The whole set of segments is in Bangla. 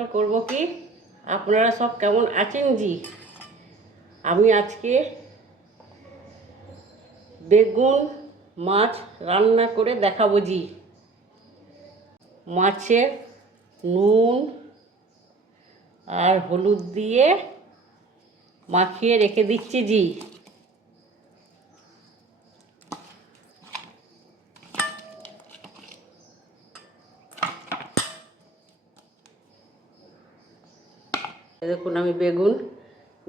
সকাল করব কি? আপনারা সব কেমন আছেন জি? আমি আজকে বেগুন মাছ রান্না করে দেখাবো জি। মাছে নুন আর হলুদ দিয়ে মাখিয়ে রেখে দিচ্ছি জি। দেখুন, আমি বেগুন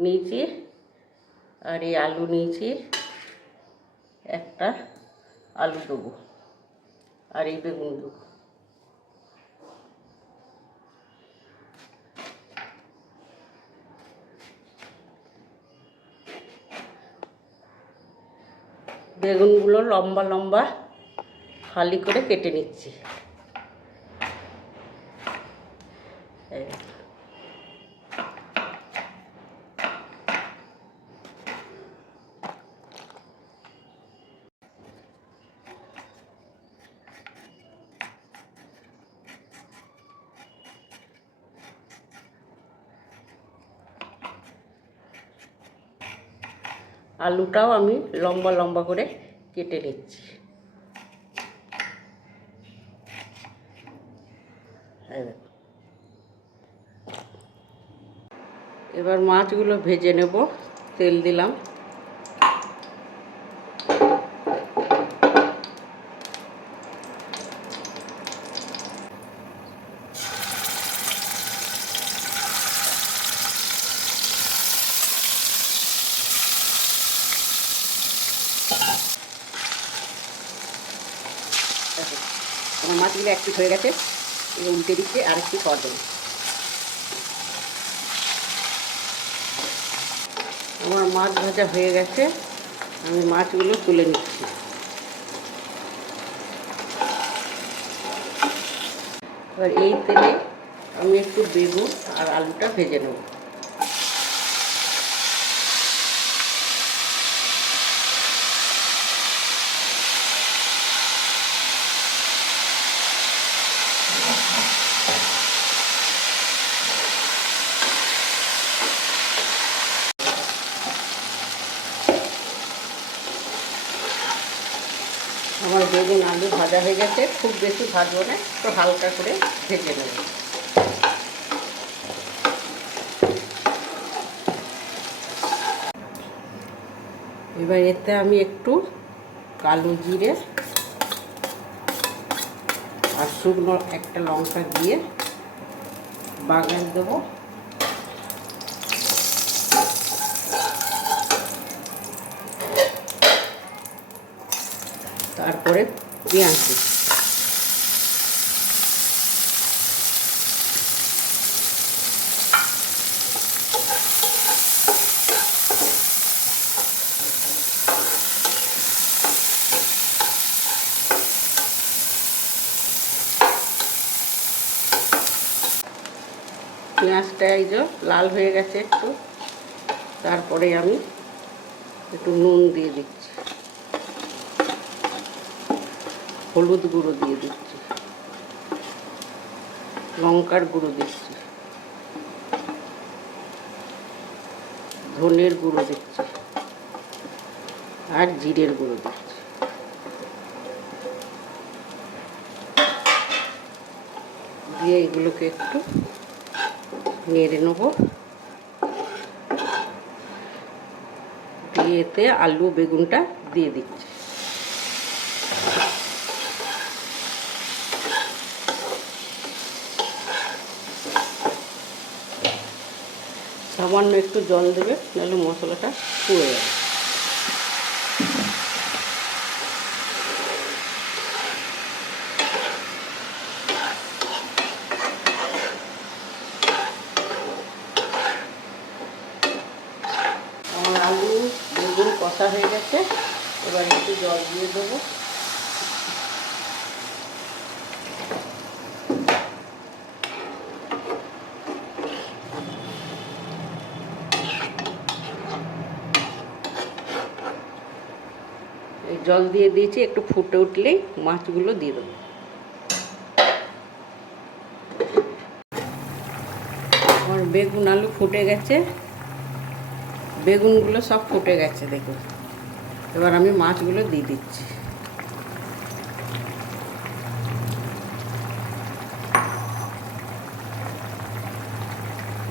নিয়েছি আর এই আলু নিয়েছি। একটা আলু দেবো আর এই বেগুন দেবো। বেগুনগুলো লম্বা লম্বা ফালি করে কেটে নিচ্ছি। আলুটাও আমি লম্বা লম্বা করে কেটে নিচ্ছি। এবার মাছগুলো ভেজে নেব তেল দিলাম। আমার মাছগুলো এক পিস হয়ে গেছে এবার উল্টে দিচ্ছে আর একটু খাওয়ার জন্য আমার মাছ ভাজা হয়ে গেছে, আমি মাছগুলো তুলে নিচ্ছি। এবার এই তেলে আমি একটু বেগুন আর আলুটা ভেজে নেব। আমার বেগুন আলু ভাজা হয়ে গেছে, খুব বেশি ভাজবো না, একটু হালকা করে ভেজে নেব। এবার এতে আমি একটু কালো জিরে আর শুকনো একটা লঙ্কা দিয়ে বাগান দেবো। তারপরে পেঁয়াজ দিচ্ছি পেঁয়াজটা এই যে লাল হয়ে গেছে একটু। তারপরে আমি একটু নুন দিয়ে দিচ্ছি। হলুদ গুঁড়ো দিয়ে দিচ্ছি। লঙ্কার গুঁড়ো দিচ্ছি। ধনের গুঁড়ো দিচ্ছি। আর জিরের গুঁড়ো দিচ্ছি। দিয়ে এগুলোকে একটু নেড়ে নেব। দিয়ে এতে আলু, বেগুনটা দিয়ে দিচ্ছি। সামান্য একটু জল দেবে, নাহলে মশলাটা পুড়ে যাবে। আলু বেগুন কষা হয়ে গেছে, এবার একটু জল দিয়ে দেবো। জল দিয়ে দিয়েছি, একটু ফুটে উঠলেই মাছগুলো দিয়ে দেবো। বেগুন আলু ফুটে গেছে। বেগুনগুলো সব ফুটে গেছে, দেখুন। এবার আমি মাছগুলো দিয়ে দিচ্ছি।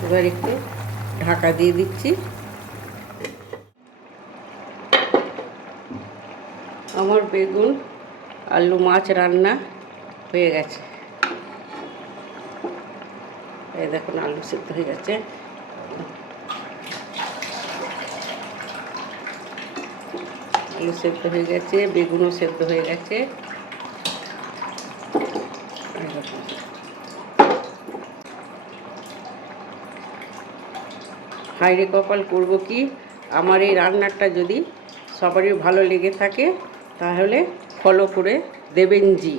এবার একটু ঢাকা দিয়ে দিচ্ছি। আমার বেগুন, আলু মাছ রান্না হয়ে গেছে। এই দেখুন, আলু সেদ্ধ হয়ে গেছে। আলু সেদ্ধ হয়ে গেছে, বেগুনও সেদ্ধ হয়ে গেছে। হাইরে কপাল, করব কি? আমার এই রান্নাটা যদি সবারই ভালো লেগে থাকে তাহলে ফলো করে দেবেন জি।